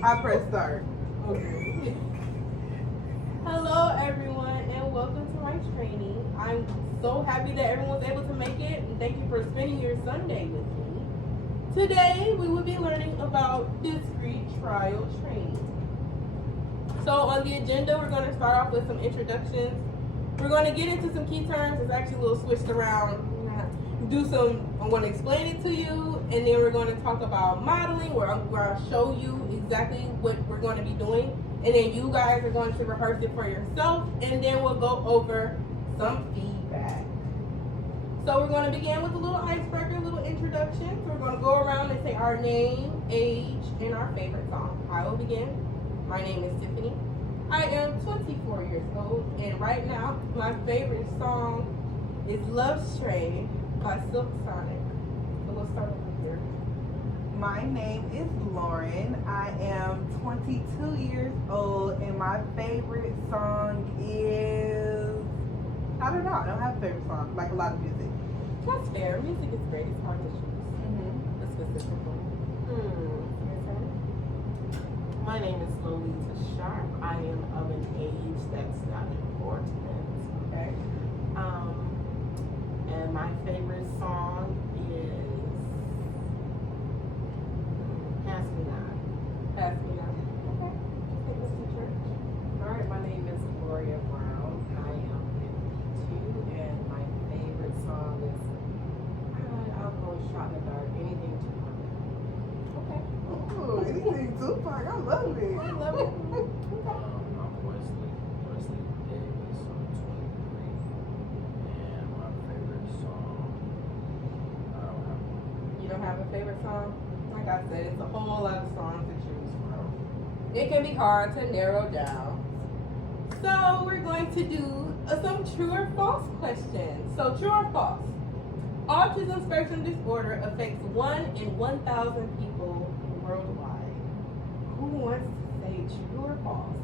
I press start. Okay. Hello, everyone, and welcome to my training. I'm so happy that everyone's able to make it, and thank you for spending your Sunday with me. Today, we will be learning about discrete trial training. So, on the agenda, we're going to start off with some introductions. We're going to get into some key terms. It's actually a little switched around. I'm going to explain it to you, and then we're going to talk about modeling, where I'm going to show you exactly what we're going to be doing, and then you guys are going to rehearse it for yourself, and then we'll go over some feedback. So we're going to begin with a little icebreaker, a little introduction. So we're going to go around and say our name, age, and our favorite song. I will begin. My name is Tiffany. I am 24 years old, and right now, my favorite song is Love Train by Silk Sonic. So we'll start over here. My name is Lauren. I am 22 years old, and my favorite song is, I don't know. I don't have a favorite song. Like a lot of music. That's fair. Music is great. It's hard to choose. Mm-hmm. A specific one. Your turn. My name is Lolita Sharp. I am of an age that's not important. Okay. And my favorite song is Pass Me Not. Pass me now. Okay. Take us to church. All right, my name is Gloria Brown. I am 52, and my favorite song is, I'll go Shot in the Dark, anything to Okay. Ooh, anything Tupac. I love it. I love it. I'm Wesley Davis. I'm 23, and my favorite song, I don't have one. You don't have a favorite song? Like I said, it's a whole lot of songs to choose from. It can be hard to narrow down. So we're going to do some true or false questions. So true or false? Autism spectrum disorder affects 1 in 1,000 people worldwide. Who wants to say true or false?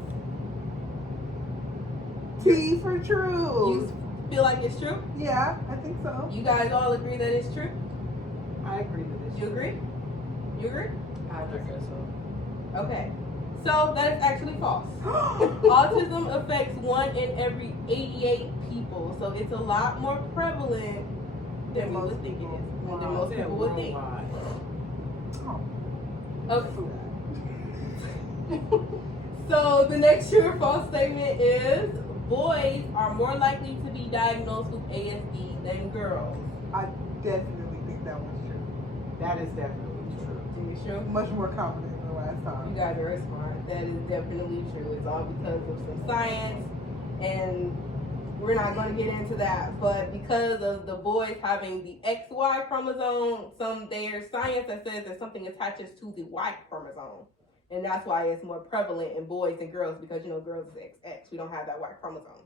T for true. You feel like it's true? Yeah, I think so. You guys all agree that it's true? I agree with this. You agree? You agree? I I guess so. Okay. So that is actually false. Autism affects 1 in every 88 people. So it's a lot more prevalent than we would think it is. Than most people would think. Okay. So the next true or false statement is boys are more likely to be diagnosed with ASD than girls. I definitely think that one's true. That is definitely true. Is it true? Much more confident than the last You time. guys are very smart. That is definitely true. It's all because of some science, and we're not going to get into that. But because of the boys having the XY chromosome, there's science that says that something attaches to the Y chromosome, and that's why it's more prevalent in boys than girls. Because girls is XX, we don't have that Y chromosome,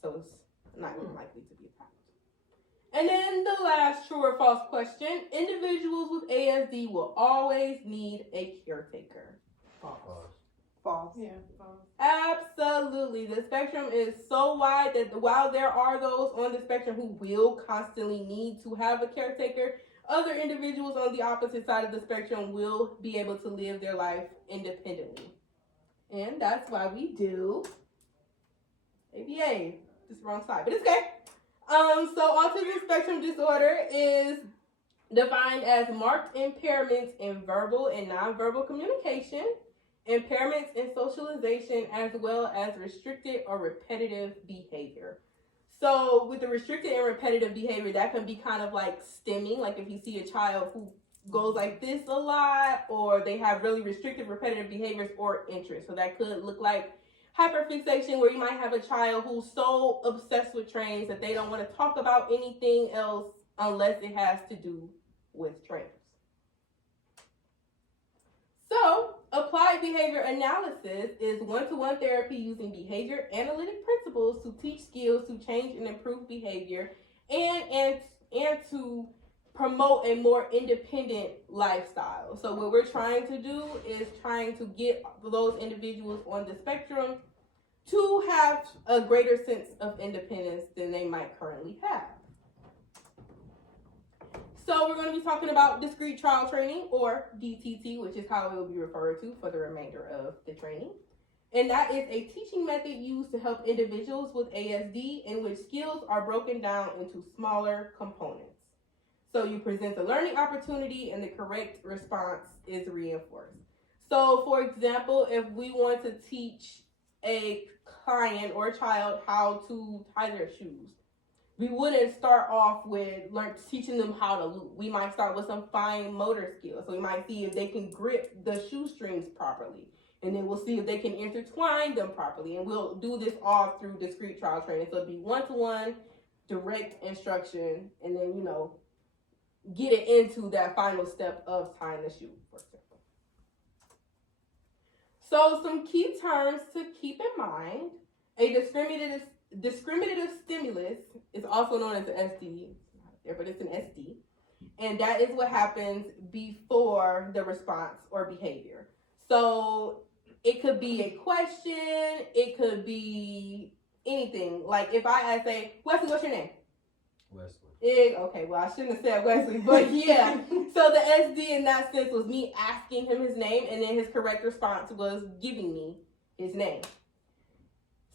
so it's not likely to be attacked. And then the last true or false question: individuals with ASD will always need a caretaker. Pause. False. Yeah. Absolutely. The spectrum is so wide that while there are those on the spectrum who will constantly need to have a caretaker, other individuals on the opposite side of the spectrum will be able to live their life independently. And that's why we do ABA. Just wrong side, but it's okay. So autism spectrum disorder is defined as marked impairments in verbal and nonverbal communication, impairments in socialization, as well as restricted or repetitive behavior. So with the restricted and repetitive behavior, that can be kind of like stimming, like if you see a child who goes like this a lot, or they have really restrictive repetitive behaviors or interests. So that could look like hyperfixation, where you might have a child who's so obsessed with trains that they don't want to talk about anything else unless it has to do with trains. So, applied behavior analysis is one-to-one therapy using behavior analytic principles to teach skills to change and improve behavior and to promote a more independent lifestyle. So what we're trying to do is trying to get those individuals on the spectrum to have a greater sense of independence than they might currently have. So we're going to be talking about discrete trial training, or DTT, which is how it will be referred to for the remainder of the training. And that is a teaching method used to help individuals with ASD in which skills are broken down into smaller components. So you present the learning opportunity and the correct response is reinforced. So for example, if we want to teach a client or a child how to tie their shoes, we wouldn't start off with teaching them how to loop. We might start with some fine motor skills. So we might see if they can grip the shoestrings properly. And then we'll see if they can intertwine them properly. And we'll do this all through discrete trial training. So it'll be one-to-one, direct instruction, and then, get it into that final step of tying the shoe, for example. So some key terms to keep in mind. A discriminative stimulus is also known as an SD, but it's an SD. And that is what happens before the response or behavior. So it could be a question, it could be anything. Like if I say, Wesley, what's your name? Wesley. Okay, well, I shouldn't have said Wesley, but yeah. So the SD in that sense was me asking him his name, and then his correct response was giving me his name.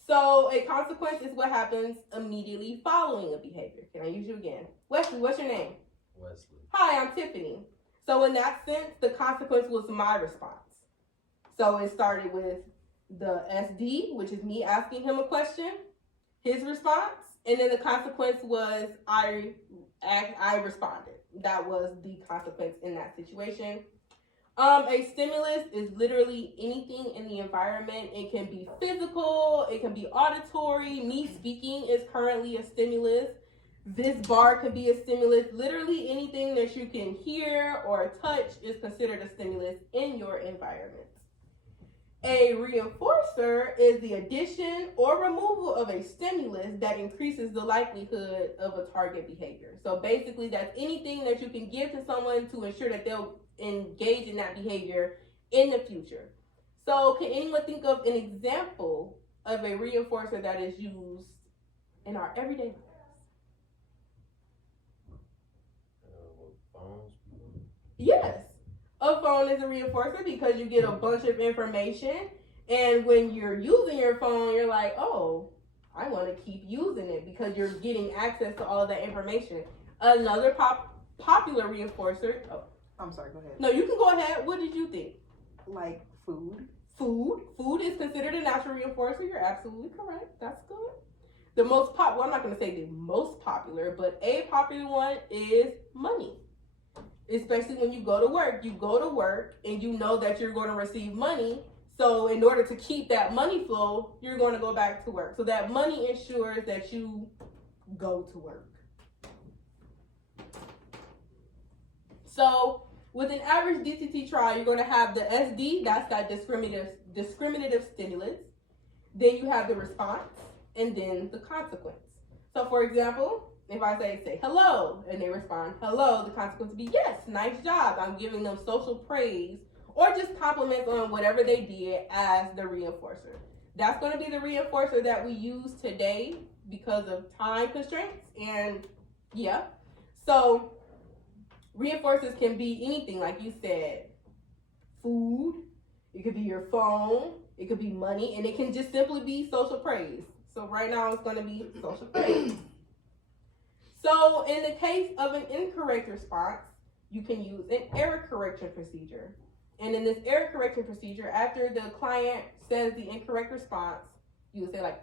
So a consequence is what happens immediately following a behavior. Can I use you again? Wesley, what's your name? Wesley. Hi, I'm Tiffany. So in that sense, the consequence was my response. So it started with the SD, which is me asking him a question, his response, and then the consequence was I responded. That was the consequence in that situation. A stimulus is literally anything in the environment. It can be physical, it can be auditory. Me speaking is currently a stimulus. This bar can be a stimulus. Literally anything that you can hear or touch is considered a stimulus in your environment. A reinforcer is the addition or removal of a stimulus that increases the likelihood of a target behavior. So basically that's anything that you can give to someone to ensure that they'll engage in that behavior in the future. So can anyone think of an example of a reinforcer that is used in our everyday lives? Phones. Yes. A phone is a reinforcer because you get a bunch of information, and when you're using your phone, you're like, oh, I want to keep using it because you're getting access to all of that information. Another popular reinforcer. Oh, I'm sorry, go ahead. no, you can go ahead. What did you think? Like food. Food is considered a natural reinforcer. You're absolutely correct. That's good. The most well, I'm not going to say the most popular, but a popular one is money. Especially when you go to work and you know that you're going to receive money. So in order to keep that money flow, you're going to go back to work. So that money ensures that you go to work. So with an average DTT trial, you're going to have the SD, that's that discriminative stimulus. Then you have the response, and then the consequence. So for example, if I say hello, and they respond hello, the consequence would be yes, nice job. I'm giving them social praise or just compliments on whatever they did as the reinforcer. That's going to be the reinforcer that we use today because of time constraints. And yeah, so reinforcers can be anything, like you said, food, it could be your phone, it could be money, and it can just simply be social praise. So right now it's going to be social praise. So in the case of an incorrect response, you can use an error correction procedure. And in this error correction procedure, after the client says the incorrect response, you would say like,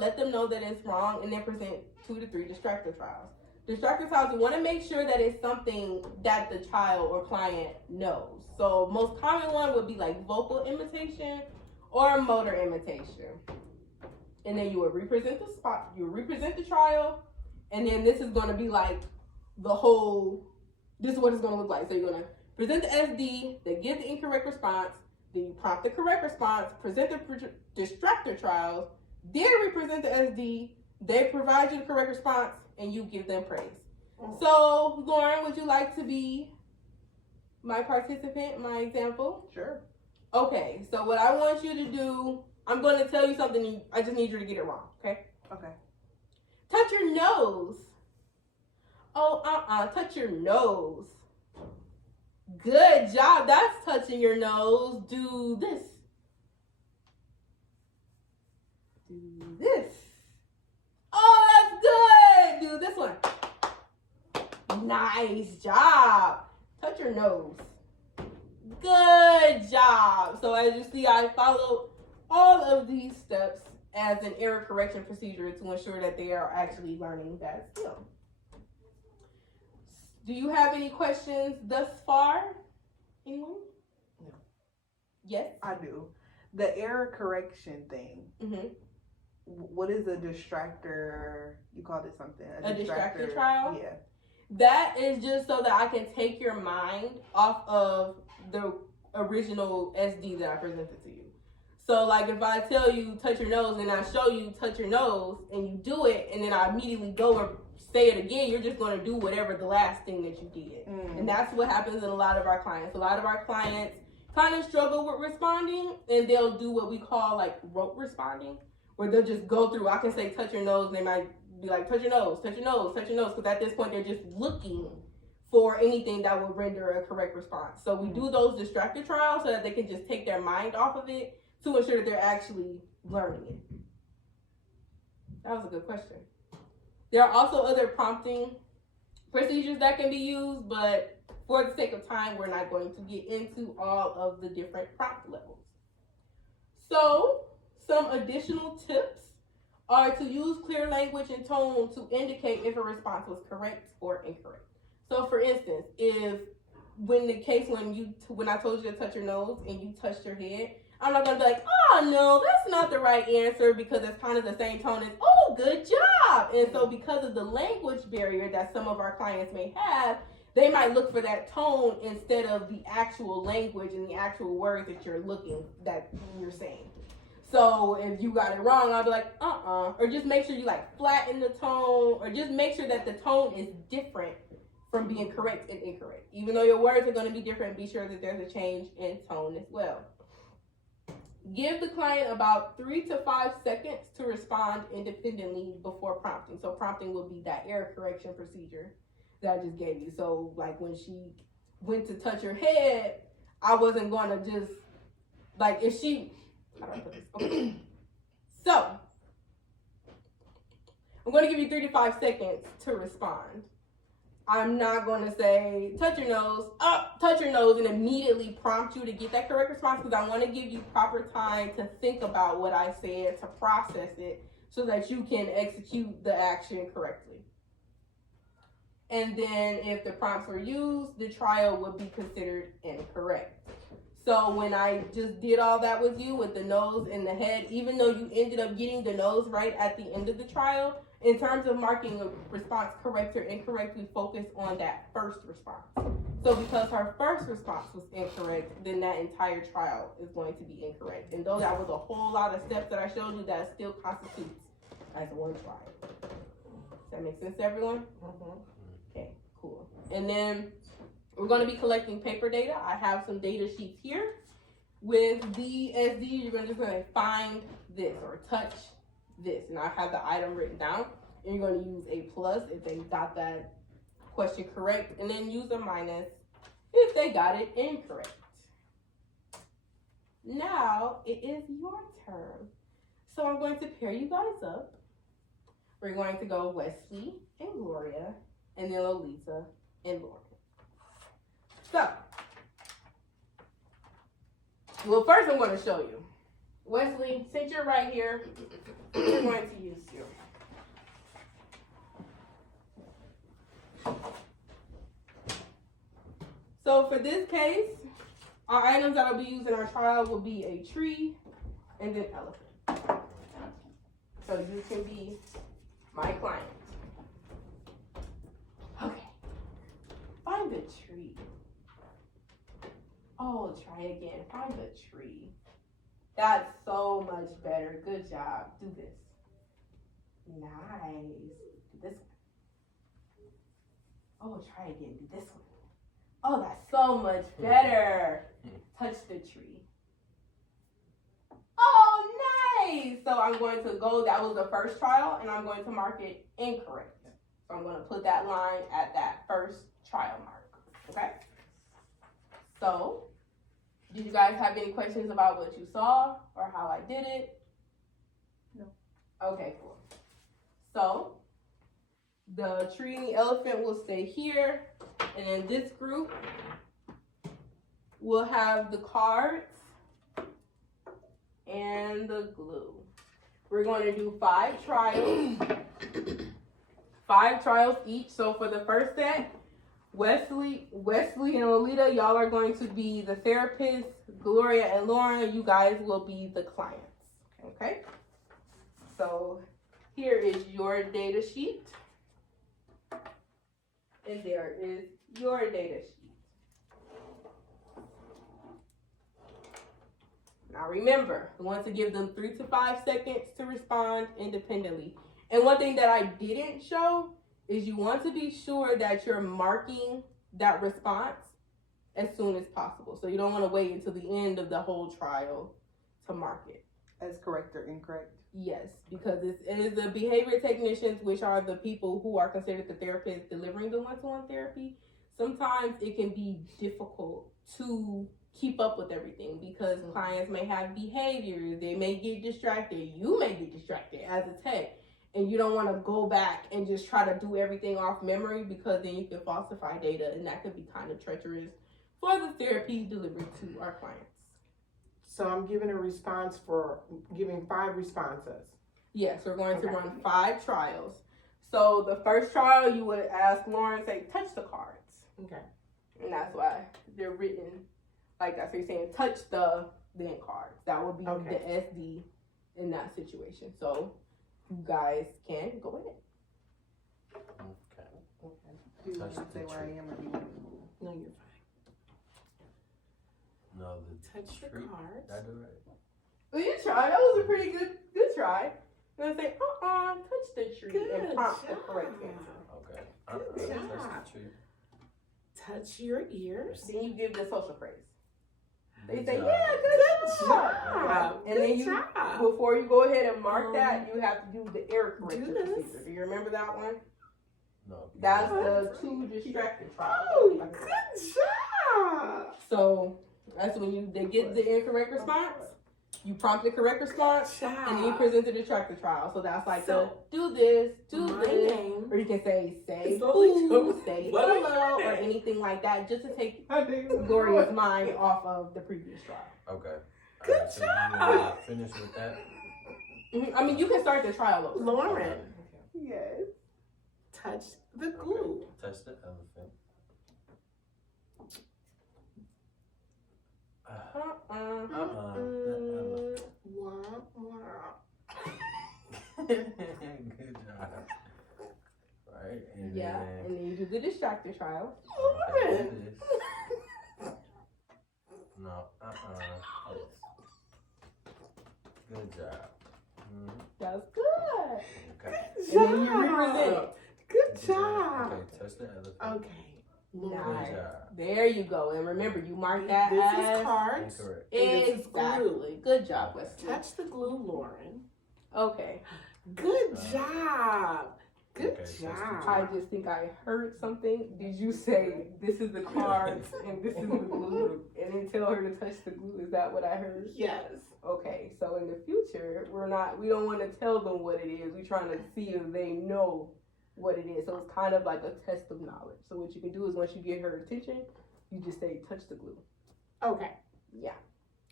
let them know that it's wrong, and then present 2 to 3 distractor trials. Distractor trials, you want to make sure that it's something that the child or client knows. So most common one would be like vocal imitation or motor imitation. And then you would represent the trial. And then this is going to be like this is what it's going to look like. So you're going to present the SD, they give the incorrect response, then you prompt the correct response, present the distractor trials, then represent the SD, they provide you the correct response, and you give them praise. So, Lauren, would you like to be my participant, my example? Sure. Okay, so what I want you to do, I'm going to tell you something, I just need you to get it wrong, okay? Okay. Touch your nose. Oh, touch your nose. Good job. That's touching your nose. Do this. Do this. Oh, that's good. Do this one. Nice job. Touch your nose. Good job. So as you see, I followed all of these steps as an error correction procedure to ensure that they are actually learning that skill. Do you have any questions thus far? Anyone? No. Yes? I do. The error correction thing. Mm-hmm. What is a distractor? You called it something. A distractor trial? Yeah. That is just so that I can take your mind off of the original SD that I presented to you. So like if I tell you touch your nose and I show you touch your nose and you do it and then I immediately go and say it again, you're just going to do whatever the last thing that you did. And that's what happens in a lot of our clients. A lot of our clients kind of struggle with responding and they'll do what we call like rote responding, where they'll just go through. I can say touch your nose and they might be like touch your nose, touch your nose, touch your nose, because at this point they're just looking for anything that will render a correct response. So we do those distractor trials so that they can just take their mind off of it to ensure that they're actually learning it. That was a good question. There are also other prompting procedures that can be used, but for the sake of time, we're not going to get into all of the different prompt levels. So, some additional tips are to use clear language and tone to indicate if a response was correct or incorrect. So, for instance, when I told you to touch your nose and you touched your head, I'm not gonna be like, oh no, that's not the right answer, because it's kind of the same tone as, oh, good job. And so because of the language barrier that some of our clients may have, they might look for that tone instead of the actual language and the actual words that you're saying. So if you got it wrong, I'll be like, or just make sure you like flatten the tone, or just make sure that the tone is different from being correct and incorrect. Even though your words are gonna be different, be sure that there's a change in tone as well. Give the client about 3 to 5 seconds to respond independently before prompting. So prompting will be that error correction procedure that I just gave you. So like when she went to touch her head, I wasn't going to just, like if she, how do I put this? Okay. So I'm going to give you 3 to 5 seconds to respond. I'm not going to say, touch your nose, touch your nose, and immediately prompt you to get that correct response, because I want to give you proper time to think about what I said, to process it, so that you can execute the action correctly. And then if the prompts were used, the trial would be considered incorrect. So when I just did all that with you, with the nose and the head, even though you ended up getting the nose right at the end of the trial, in terms of marking a response correct or incorrect, we focus on that first response. So because her first response was incorrect, then that entire trial is going to be incorrect. And though that was a whole lot of steps that I showed you, that still constitutes as one trial. Does that make sense to everyone? Mm-hmm. Okay, cool. And then we're going to be collecting paper data. I have some data sheets here. With DSD, you're just going to find this or touch this, and I have the item written down, and you're going to use a plus if they got that question correct, and then use a minus if they got it incorrect. Now it is your turn, so I'm going to pair you guys up. We're going to go Wesley and Gloria, and then Lolita and Lauren. So, well, first I'm going to show you. Wesley, since you're right here, we're going to use you. So for this case, our items that will be used in our trial will be a tree and an elephant. So you can be my client. Okay. Find the tree. Oh, try again. Find the tree. That's so much better. Good job. Do this. Nice. Do this one. Oh, try again. Do this one. Oh, that's so much better. Touch the tree. Oh, nice. So I'm going to go, that was the first trial, and I'm going to mark it incorrect. So I'm gonna put that line at that first trial mark, okay? So, did you guys have any questions about what you saw or how I did it? No. Okay, cool. So, the tree and the elephant will stay here, and then this group will have the cards and the glue. We're going to do 5 trials. 5 trials each. So for the first set, Wesley and Lolita, y'all are going to be the therapists. Gloria and Lauren, you guys will be the clients. Okay? So here is your data sheet. And there is your data sheet. Now remember, I want to give them 3 to 5 seconds to respond independently. And one thing that I didn't show is you want to be sure that you're marking that response as soon as possible. So you don't want to wait until the end of the whole trial to mark it. As correct or incorrect? Yes, because it is the behavior technicians, which are the people who are considered the therapists delivering the one-to-one therapy. Sometimes it can be difficult to keep up with everything because clients may have behaviors, they may get distracted, you may get distracted as a tech, and you don't want to go back and just try to do everything off memory because then you can falsify data, and that could be kind of treacherous for the therapy delivered to our clients. So I'm giving a response for giving 5 responses. Yes, we're going to run 5 trials. So the first trial, you would ask Lauren, say, touch the cards. Okay. And that's why they're written like that. So you're saying touch the then cards. That would be the SD in that situation. So you guys can go ahead. Okay. Do you Touch want to say the where I tree. am or do you want to? No, you're fine. No, Touch the tree. cards. Did I do it? Well, you try. That was a pretty good try. I'm going to say, touch the tree and Good prompt the job. correct answer. Okay. Good Touch job. the tree. Touch your ears. Then you give the social praise. They Good say, job. yeah, good job. job. And Good then you, job. before you go ahead and mark that, you have to do the error correction Do this. procedure. Do you remember that one? No. That's you the 2 distracted trial. Oh, good job. So that's when they get the incorrect response. You prompt the correct response, Good and then you job. present the distracted trial. So that's like So, do this, My this, name or you can say is Lolita. ooh, say What is hello, your or name? anything like that, just to take I think Gloria's mind off of the previous trial. Okay. Good Alright, so you job. finish with that? I mean, you can start the trial over. Lauren, Yes. touch the glue. Touch the elephant. The Wah, wah. elephant. Good job. Right, and Yeah, then and then you do the distracted trial. okay, Lauren. do this. No, Good job. That's good. Okay. Good And then you represent. job. Good job. Okay, touch the elephant. Okay. Good Lauren. job. There you go. And remember, you mark that This as is cards. Incorrect. And this is glue. exactly. Good job, Wesley. Touch the glue, Lauren. Okay. Good job. Good Okay, touch the job. I just think I heard something. Did you say this is the cards and this is the glue, and then tell her to touch the glue? Is that what I heard? Yes. Okay. So in the future, we don't want to tell them what it is. We're trying to see if they know what it is. So it's kind of like a test of knowledge. So what you can do is once you get her attention, you just say touch the glue. Okay. Yeah.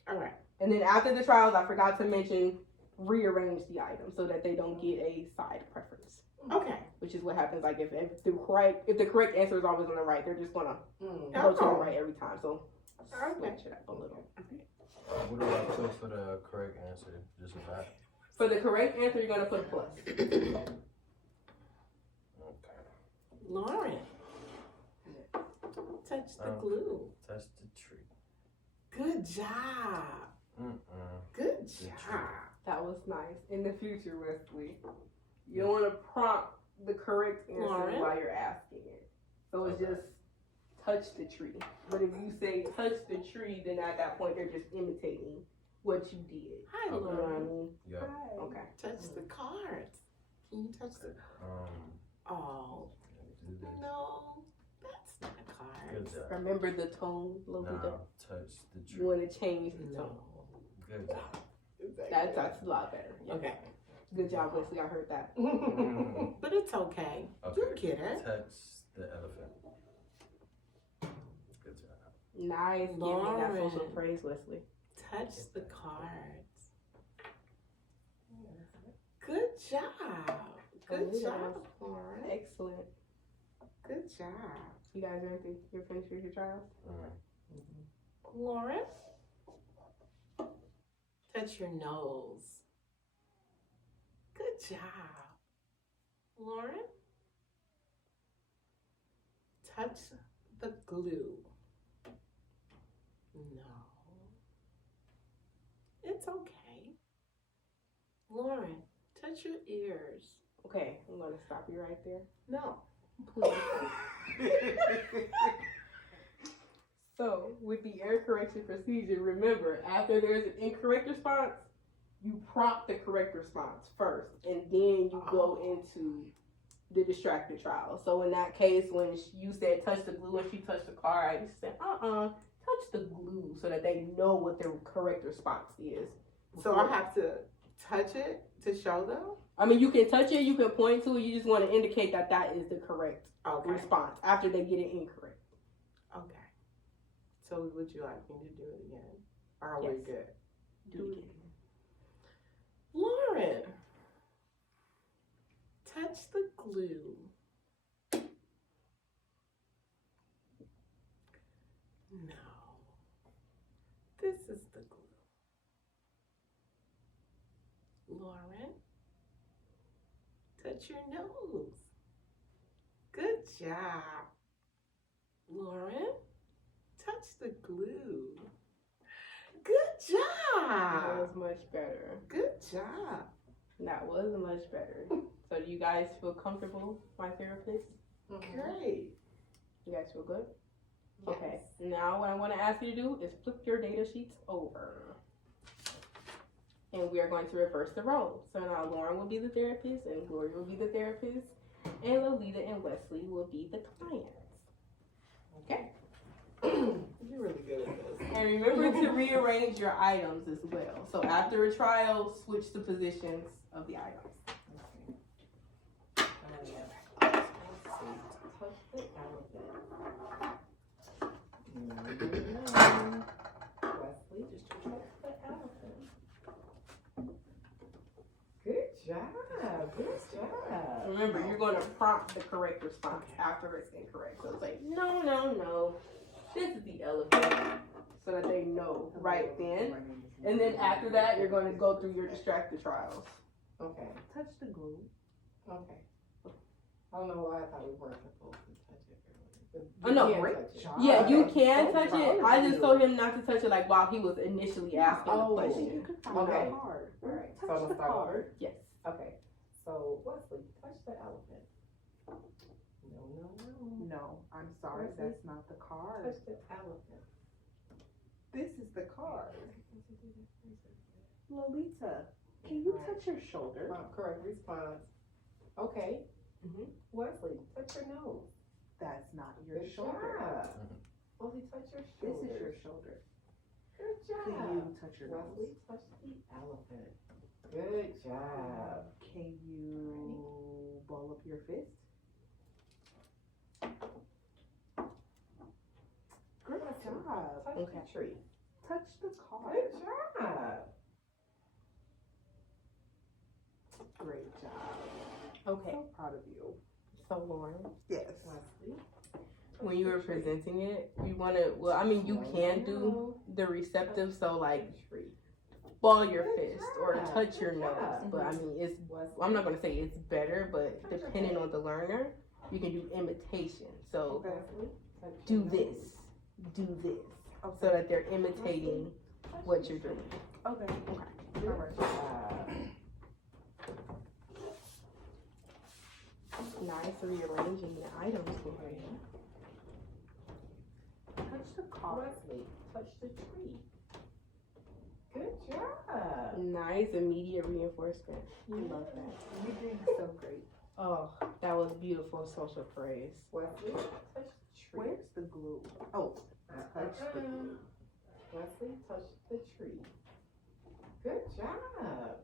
All right. And then after the trials, I forgot to mention rearrange the items so that they don't get a side preference. Okay. Which is what happens like if the correct answer is always on the right, they're just gonna go to the right every time. So switch it up a little. What do I put for the correct answer? Just a dot? For the correct answer, you're gonna put a plus. Okay. Lauren. Touch the glue. Touch the tree. Good job. Good job. That was nice. In the future, Wesley, you don't want to prompt the correct answer Lauren? while you're asking it. So it's Okay. just touch the tree. But if you say touch the tree, then at that point they're just imitating what you did. Hi, Okay. You know what I Lauren. mean? Yeah. Okay. Touch the cards. Can you touch the? Oh, Do this. no. That's not a card. Good job. Remember the tone, Lolita. Now touch the You tree. want to change the No. tone. Good job. That's a lot better. Yeah. Okay. Good job, Wesley. I heard that. But it's okay. Okay. You get it. Touch the elephant. Good job. Nice. Give me that social Lauren. praise, Wesley. Touch the cards. Good job. Good Oh, job, yes. Lauren. Excellent. Good job. You guys are you're finished with your trials? Lauren, touch your nose. Good job. Lauren, touch the glue. No. It's okay. Lauren, touch your ears. Okay, I'm gonna stop you right there. No. Please. So, with the error correction procedure, remember, after there's an incorrect response, you prompt the correct response first, and then you go into the distracted trial. So in that case, when you said touch the glue and she touched the card, you said, touch the glue so that they know what their correct response is. So I have to touch it to show them? I mean, you can touch it, you can point to it, you just want to indicate that that is the correct Okay. response after they get it incorrect. Okay. So would you like me to do it again? Or are we Yes. good? Do it again. Lauren, touch the glue. No. This is the glue. Lauren, touch your nose. Good job. Lauren, touch the glue. Good That job. was much better. Good job. That was much better. So do you guys feel comfortable, my therapist? Great. You guys feel good? Yes. Okay. Now what I want to ask you to do is flip your data sheets over. And we are going to reverse the roles. So now Lauren will be the therapist and Gloria will be the therapist. And Lolita and Wesley will be the clients. Okay? You're really good at this. And remember to rearrange your items as well. So after a trial, switch the positions of the items. Touch the elephant. Wesley, just touch the elephant. Good job. Good job. Remember, you're going to prompt the correct response after it's incorrect. So it's like, no, no, no. This is the elephant. So that they know right then. And then after that, you're going to go through your distracted trials. Okay. Touch the glue. Okay. I don't know why I thought we weren't supposed to touch it earlier. Oh, no. You can Great touch it. job. Yeah, you Okay. can So touch it. proud I of just you. told him not to touch it like while he was initially asking the Oh. question. You could touch Okay. the card. All right. So Touch I'm the gonna start over. card. Yes. Okay. So Wesley, touch the elephant. No, no, no. No, I'm sorry, Wesley? that's not the card. Touch the elephant. This is the card. Lolita, can you touch your shoulder? Correct response. Okay. Mhm. Wesley, touch your nose. That's not your Good shoulder. job. Wesley, touch your This shoulder. is your shoulder. Good job. Can you touch your Wesley, nose? touch the elephant. Good job. Can you ball up your fist? Good job. Touch Okay. the tree. Touch the card. Good job. Great job. Okay. So proud of you. So Lauren, Yes. Wesley. when you were presenting it, you want to, well, I mean, you can do the receptive, so like Tree. ball your Good fist or job. touch your Good nose. job. But I mean, it's, Wesley. I'm not going to say it's better, but depending on the learner, you can do imitation. So Wesley, touch do your nose. this, do this, so Okay. that they're imitating Touch what the you're tree. doing. Okay. Good job. Nice rearranging the items, Gloria. Touch the card. Wesley, touch the tree. Good job. Nice immediate reinforcement. I love that. You're doing so great. Oh, that was beautiful social praise. Wesley, touch the tree. Where's the glue? Oh, touch the glue. Wesley, touch the tree. Good job.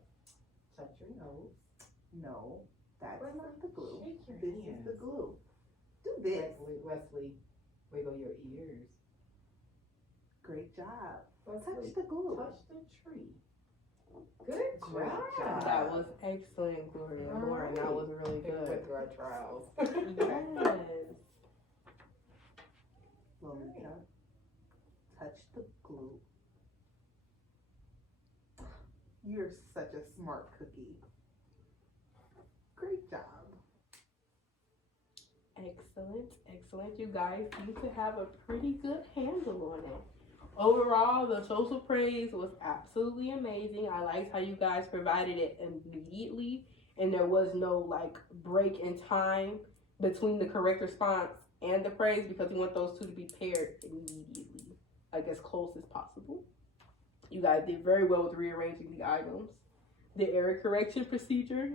Touch your nose. No, that's Wesley, not the glue. shake your This is hands. the glue. Do this. Wesley, wiggle your ears. Great job. Wesley, Touch the glue. touch the tree. Good Great job. job. That was excellent, Gloria. All Lauren, that right. was really We good. went through our trials. Yes. Lolita, touch the glue. You're such a smart cookie. Great job. Excellent, excellent. You guys seem to have a pretty good handle on it. Overall, the social praise was absolutely amazing. I liked how you guys provided it immediately, and there was no like break in time between the correct response and the praise, because we want those two to be paired immediately, like as close as possible. You guys did very well with rearranging the items. The error correction procedure,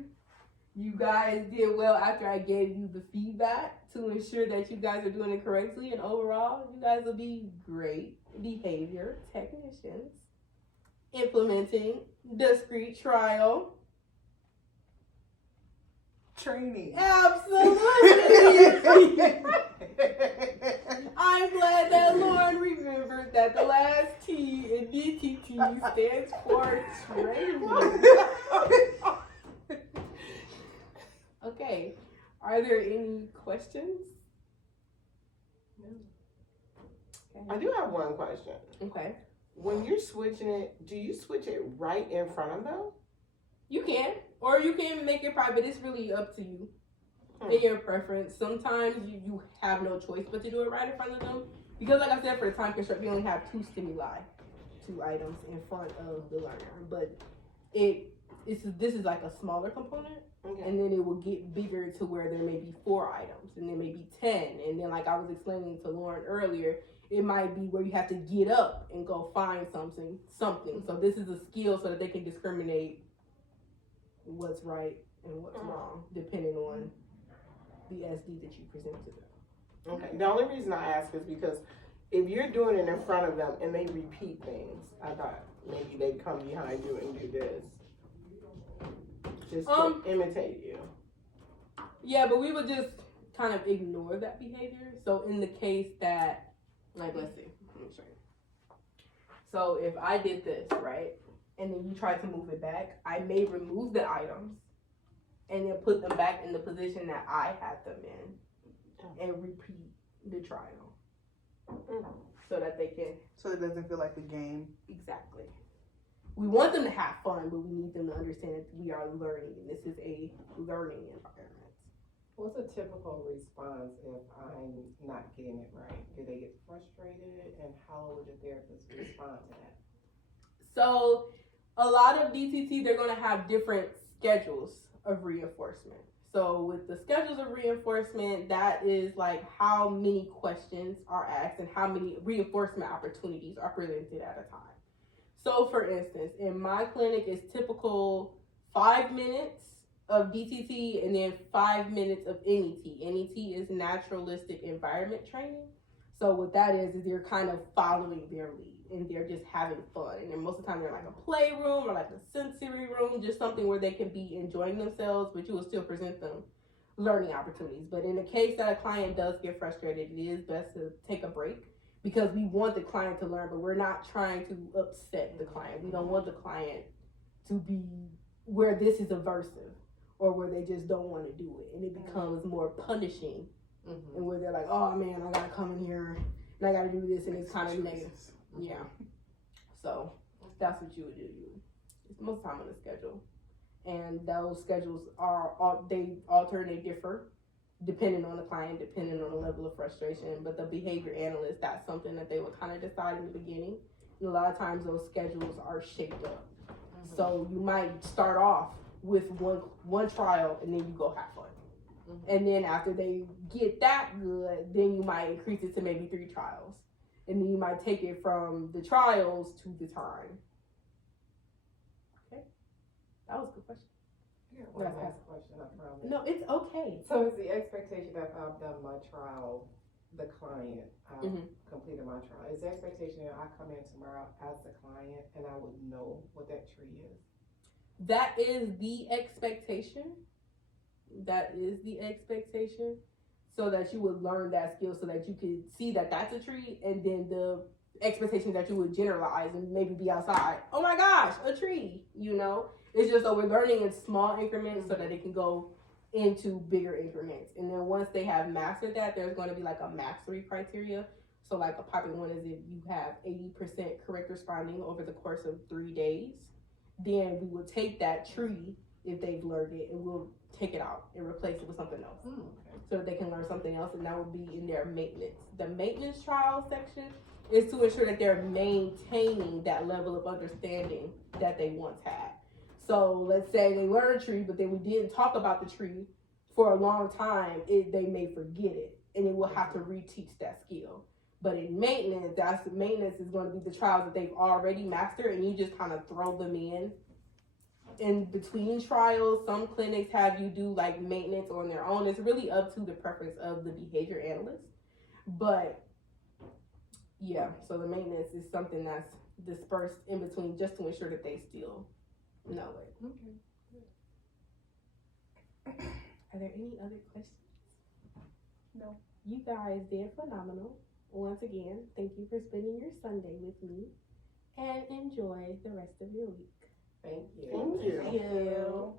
you guys did well after I gave you the feedback to ensure that you guys are doing it correctly. And overall, you guys will be great behavior technicians implementing discrete trial. Training. Absolutely! I'm glad that Lauren remembered that the last T in DTT stands for training. Okay, are there any questions? No. Okay. I do have one question. Okay. When you're switching it, do you switch it right in front of them? You can, or you can make it private. It's really up to you and your preference. Sometimes you have no choice but to do it right in front of them, because like I said, for the time constraint, we only have 2 stimuli, 2 items in front of the learner. But this is like a smaller component, Okay. and then it will get bigger to where there may be 4 items, and there may be 10, and then like I was explaining to Lauren earlier, it might be where you have to get up and go find something. So this is a skill so that they can discriminate what's right and what's wrong, depending on the SD that you present to them. Okay. The only reason I ask is because if you're doing it in front of them and they repeat things, I thought maybe they'd come behind you and do this. Just to imitate you. Yeah, but we would just kind of ignore that behavior. So in the case that, like, let's see, let me show you. So if I did this, right, and then you try to move it back, I may remove the items and then put them back in the position that I had them in and repeat the trial. So that they can, So it doesn't feel like a game. exactly. We want them to have fun, but we need them to understand that we are learning, and this is a learning environment. What's a typical response if I'm not getting it right? Do they get frustrated, and how would a therapist respond to that? So a lot of DTT, they're going to have different schedules of reinforcement. So with the schedules of reinforcement, that is like how many questions are asked and how many reinforcement opportunities are presented at a time. So for instance, in my clinic, it's typical 5 minutes of DTT and then 5 minutes of NET. NET is naturalistic environment training. So what that is you're kind of following their lead and they're just having fun. And then most of the time they're like a playroom or like a sensory room, just something where they can be enjoying themselves, but you will still present them learning opportunities. But in the case that a client does get frustrated, it is best to take a break, because we want the client to learn, but we're not trying to upset the client. We don't want the client to be where this is aversive or where they just don't want to do it. And it becomes more punishing, and where they're like, oh man, I gotta come in here and I gotta do this, and it's kind of negative. Yeah. So that's what you would do. It's most of the time on the schedule. And those schedules they alter and they differ depending on the client, depending on the level of frustration. But the behavior analyst, that's something that they would kind of decide in the beginning. And a lot of times those schedules are shaped up. So you might start off with one trial and then you go have fun. And then after they get that good, then you might increase it to maybe 3 trials. And then you might take it from the trials to the time. Okay? That was a good question. got one That's last question, I promise. No, it's okay. So it's the expectation that if I've done my trial, the client, Mhm. completed my trial. Is the expectation that I come in tomorrow as the client and I would know what that tree is? That is the expectation. That is the expectation. So that you would learn that skill, so that you could see that that's a tree, and then the expectation that you would generalize and maybe be outside. Oh my gosh, a tree! You know, it's just so we're learning in small increments so that it can go into bigger increments. And then once they have mastered that, there's going to be like a mastery criteria. So like a popular one is if you have 80% correct responding over the course of 3 days, then we will take that tree if they've learned it, and we'll take it out and replace it with something else, so that they can learn something else, and that would be in their maintenance. The maintenance trial section is to ensure that they're maintaining that level of understanding that they once had. So let's say they learn a tree, but then we didn't talk about the tree for a long time, they may forget it, and then we'll have to reteach that skill. But in maintenance, maintenance is going to be the trials that they've already mastered, and you just kind of throw them in between trials. Some clinics have you do like maintenance on their own. It's really up to the preference of the behavior analyst. But yeah, so the maintenance is something that's dispersed in between just to ensure that they still know it. Okay. Are there any other questions? No. You guys did phenomenal. Once again, thank you for spending your Sunday with me, and enjoy the rest of your week. Thank you. Thank you. Thank you.